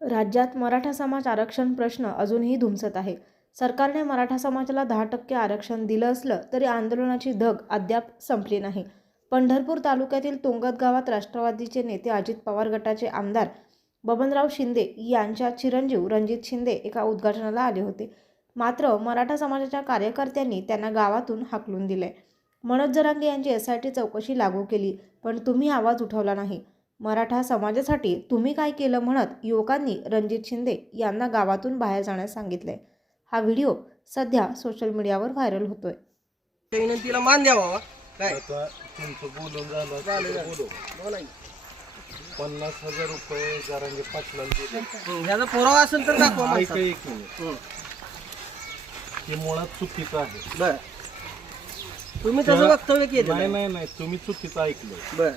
राज्यात मराठा समाज आरक्षण प्रश्न अजूनही धुमसत आहे. सरकारने मराठा समाजाला दहा टक्के आरक्षण दिलं असलं तरी आंदोलनाची धग अद्याप संपली नाही. पंढरपूर तालुक्यातील तुंगत गावात राष्ट्रवादीचे नेते अजित पवार गटाचे आमदार बबनराव शिंदे यांच्या चिरंजीव रणजित शिंदे एका उद्घाटनाला आले होते. मात्र मराठा समाजाच्या कार्यकर्त्यांनी त्यांना गावातून हाकलून दिले मनोज जरांगे यांची एस आय टी चौकशी लागू केली पण तुम्ही आवाज उठवला नाही. मराठा समाजासाठी तुम्ही काय केलं म्हणत युवकांनी रणजित शिंदे यांना गावातून बाहेर जाण्यास सांगितले. हा व्हिडिओ सध्या सोशल मीडियावर व्हायरल होतोय. विनंतीला मान द्यावा. बा. काय? आता तुमचं बोलून झालं झालं, आता झालं. बोलू बोला की. पन्नास हजार रुपये जरांगे पाटलाला दिले. ह्याचा पुरावा असेल तर दाखवा ऐका माणसाला. एक मिनिट. हं, हे मुळात चुकीचं आहे. बर. तुम्ही त्याचं वक्तव्य केलं नाही नाही नाही. तुम्ही चुकीचं ऐकलं बर.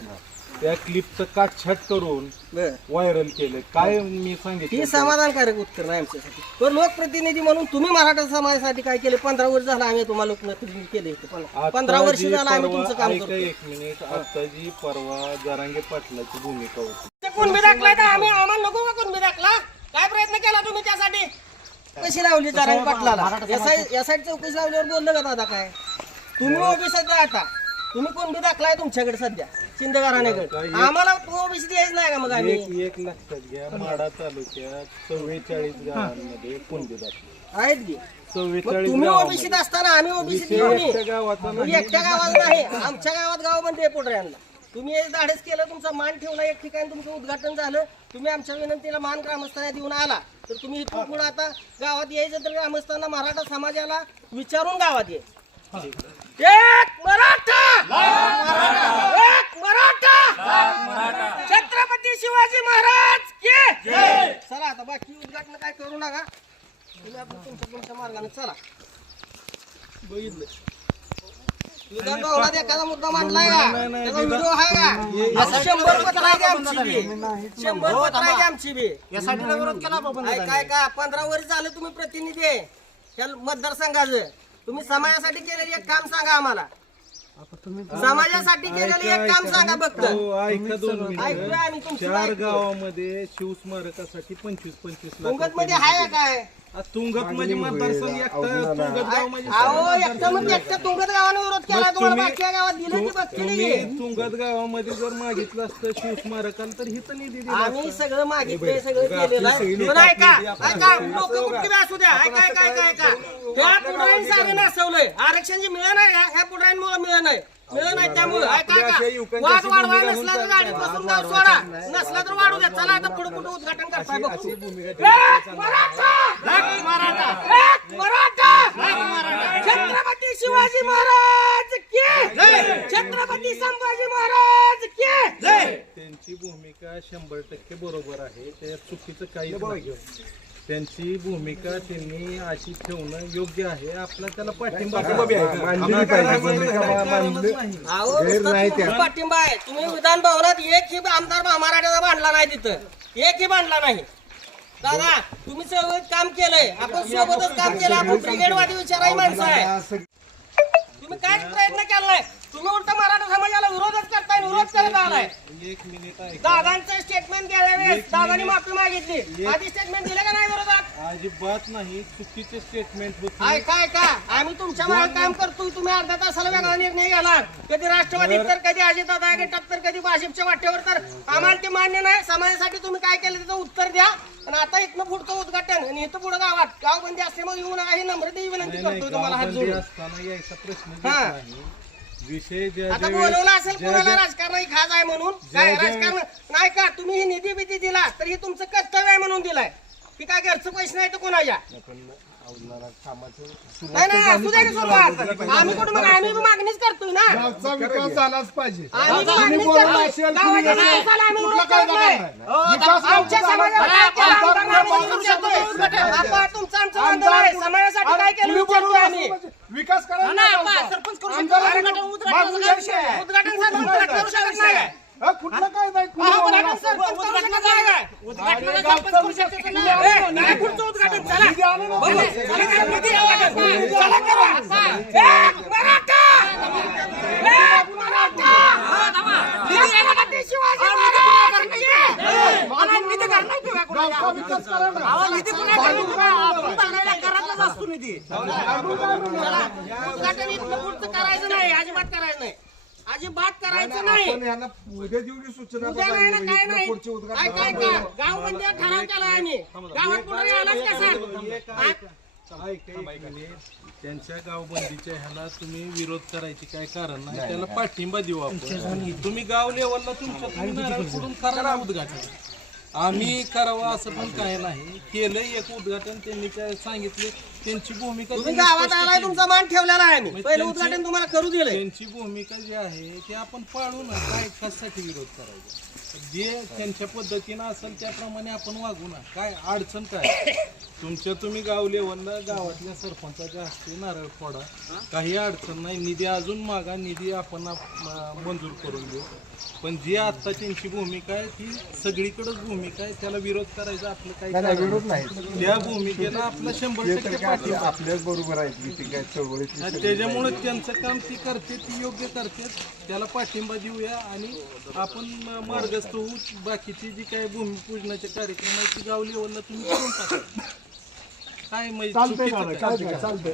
त्या क्लिपचं काटछाट करून बर. व्हायरल केलं. काय मी ही सांगितलं समाधानकारक उत्तर नाही आमच्यासाठी. तो लोकप्रतिनिधी म्हणून तुम्ही मराठा समाजासाठी काय केले? पंधरा वर्ष झालं आम्ही तुम्हाला लोकप्रतिनिधी केले इथे. पंधरा वर्ष झालं आम्ही तुमचं काम ऐका करतो एक मिनिट आता जी परवा जरांगे पाटलाची भूमिका होती. कुणबी दाखलाय तर आम्ही आम्हाला नको का कुणबी दाखला. काय प्रयत्न केला तुम्ही त्यासाठी? कशी लावली जरांगे पाटलाला? यासाठी चौकशी लावल्यावर बोललं का दादा काय? तुम्ही ओबीसी द्या आता. तुम्ही कोण बी दाखलाय तुमच्याकडे सध्या. शिंदे घराण्याकडे आम्हाला ओबीसी द्यायच नाही का मग आम्ही? एक एक लक्षात घ्या माडा तालुक्यात चव्वेचाळीस गावांमध्ये दाखले आहेत की? मग चव्वेचाळीस तुम्ही. ओबीसीत असताना आम्ही ओबीसीत एकट्या गावाचा तुम्ही एकट्या गावात नाही. आमच्या गावात गाव आहे पोटऱ्यांना. तुम्ही हे धाडस केलं तुमचा मान ठेवला एक ठिकाणी तुमचं उद्घाटन झालं. तुम्ही आमच्या विनंतीला मान ग्रामस्थांना देऊन आला. तर तुम्ही इथून पुढे आता गावात यायचं तर ग्रामस्थांना मराठा समाजाला विचारून गावात ये. एक मराठा! मराठा! छत्रपती शिवाजी महाराज की? चला आता बाकी उद्घाटन काय करू नका. तुम्ही आपलं तुमच्या तुमच्या मार्गाने चला. बघितलं. एखादा मुद्दा मांडलाय का? त्याचा व्हिडिओ आहे का? असं शंभर पत्र आहे की आमची बी? शंभर पत्र आहे की आमची बी? काय काय काय पंधरा वर्ष झालं तुम्ही प्रतिनिधी आहे. त्या मतदारसंघाचं. तुम्ही समाजासाठी केलेली एक काम सांगा आम्हाला. समाजासाठी केलेली एक काम सांगा फक्त. हो, ऐका दोन मिनिट. चार. गावामध्ये शिवस्मारकासाठी पंचवीस पंचवीस लाखमध्ये आहे का काय? तुंगत म्हणजे मतदारसंघ एकटा तुंगत गाव म्हणजे अहो एकटं म्हणजे एकटं तुंगत गावाने विरोध केला. तुम्हाला तुम्ही- बाकी गावात दिलं की बघ केली तुम्ही तुंगत गावामध्ये जर मागितलं असतं शिवस्मारकाला तर हिथं निधी दिला आम्ही सगळं मागितलंय सगळं केलेलं आहे. पण ऐका ऐका लोक कुठली असू द्या. ऐका ऐका ऐका. ऐका त्या पुढाऱ्यांनी सारं नासवलंय. आरक्षण जे मिळलं नाही का ह्या पुढाऱ्यांमुळे मिळलं नाही मिळलं नाही त्यामुळे. ऐका ऐका. वाद वाढवाय नसला तर गाडीत बसून गाव सोडा. नसला तर वाढू द्या. चला आता पुढे कुठे उद्घाटन करताय बघू एक मराठा एक मराठा एक मराठा छत्रपती शिवाजी महाराज की छत्रपती संभाजी महाराज की? त्यांची भूमिका शंभर टक्के बरोबर आहे. त्यात चुकीचं काही नाही. त्यांची भूमिका त्यांनी अशी ठेवणं योग्य आहे. आपला त्याला पाठिंबा अहो, नुसतं तुमचा पाठिंबा आहे. तुम्ही विधान भवनात एक ही आमदार मराठ्याचा बांधला नाही तिथं. एक ही बांधला नाही. दादा तुम्ही सगळं काम केलंय. आपण सोबतच काम केलं. आपण ब्रिगेडवादी विचाराही माणसं आहे. तुम्ही काय प्रयत्न केलाय? तुम्ही उलट मराठा समाजाला विरोधच करताय विरोध करत आलाय. दादांचं स्टेटमेंट द्यायला वेळेस दादांनी माफी मागितली. आधी स्टेटमेंट दिलं का नाही विरोधात? अजिबात नाही चुकीचे स्टेटमेंट होते काय काय का आम्ही तुमच्या मागे काम करतोय तुम्ही अर्ध्या तासाला वेगळा निर्णय घ्याला कधी राष्ट्रवादीत तर कधी अजितदादा गटात तर कधी भाजपच्या वाटेवर तर. आम्हाला ते मान्य नाही. समाजासाठी तुम्ही काय केलं त्याचं उत्तर द्या. आणि आता इथनं पुढचं उद्घाटन आणि इथं पुढं गावात. गावबंदी असल्यामुळे येऊ नका ही नम्रतेची विनंती नाही, करतोय तुम्हाला हात जोडून. असताना यायचा प्रश्न हा. नाही विषय ज्या आता ज्या बोलवलं असेल ज्या- कुणाला ज्या- राजकारणाची खाज आहे म्हणून. काय ज्या- राजकारण? नाही का? तुम्ही ही निधी बिधी दिला तर हे तुमचं कर्तव्य आहे म्हणून दिलाय. की काय घरचं पैसे नाही तर कोणाच्या? नाही नाही असू द्या की सुरुवात. आम्ही कुठं मग आम्ही बी मागणीच करतोय ना. गावचा विकास झालाच पाहिजे. आम्ही बी तुम्ही मागणीच बोलला करतोय. असेल, गावाच्या तुम्ही विकासाला आम्ही कुठला काय करत नाही. विकास आमच्या समाजाला काय केलं, आमदार आमदार आम्ही बाजूला विरोध करतोय. आमदार आता तुमचं आमचं आंदोलन आहे. समाजासाठी काय केलं तुम्ही विचारतोय बोलला आम्ही म्हणजे विकास करा नाही, आपण सरपंच करू शकतो. आमदार उद्घाटन- उद्घाटन मागून झालं विषय आहे. उद्घाटन झालं, उद्घाटन करू शकत नाही काय? हा, कुठलं काय नाही कुणी अहो, बोलला उद्घाटन असेल. सरपंच करू शकत नाही काय? उद्घाटनाला अरे, सरपंच करू शकत नाही. ए, नाही, पुढचं उद्घाटन चला. निधी आणू नको. बघू, चला करा, निधी उद्घाटन. चला करा. एक मराठा! एक मराठा! छत्रपती शिवाजी महाराज की! मला निधी करा. करणार नाही तुम्ही कुठे गावचा विकास करा ना अहो, निधी कुठे ठेवू का? आपण बघायला चला, उद्घाटन इथलं पुढचं करायचं नाही अजिबात करायचं नाही. अजिबात करायचं नाही. आपण यांना उद्या देऊ की सूचना उद्या नाही ना काय नाही. पुढचे काय उद्घाटन काय का गाव म्हणजे ठराव केला आम्ही. गावात पुढे आलाच का सर? त्यांच्या गावबंदीच्या ह्याला तुम्ही विरोध करायचे काय कारण नाही? त्याला पाठिंबा देऊ आपण. तुम्ही गाव लेवलला तुमच्या तुम्ही नारळ फोडून करा उद्घाटन. आम्ही करावं असं पण काय नाही. केलं एक उद्घाटन त्यांनी काय सांगितले? त्यांची भूमिका तुम्ही गावात स्पष्ट आलाय केली. तुमचा मान ठेवलेला आहे म्हणजे पहिलं त्यांची- उद्घाटन तुम्हाला करू दिलंय. त्यांची भूमिका जी आहे ते आपण पाळू ना काय कशासाठी विरोध करायचा. जे त्यांच्या पद्धतीनं असेल त्याप्रमाणे आपण वागू ना. काय अडचण काय? तुमच्या तुम्ही गाव लेवलला गावातल्या सरपंचाच्या हस्ते नारळ फोडा काही अडचण नाही. निधी अजून मागा निधी आपण आप- म- मंजूर करून देऊ. पण जी आता त्यांची भूमिका आहे ती सगळीकडेच भूमिका आहे. त्याला विरोध करायचा आपलं काही कारण विरोध नाही. त्या भूमिकेला आपला शंभर टक्के आपल्याच बरोबर आहेत की ते काय त्याच्यामुळे त्यांचं काम ती करते ती योग्य करते. त्याला पाठिंबा देऊया आणि आपण मार्गस्थ होऊ. बाकीची जी काय भूमिपूजनाचे कार्यक्रम आहे ती गाव लेवलला तुम्ही करून टाका. काय म्हणजे माहिती चालतंय चालतंय चालतंय.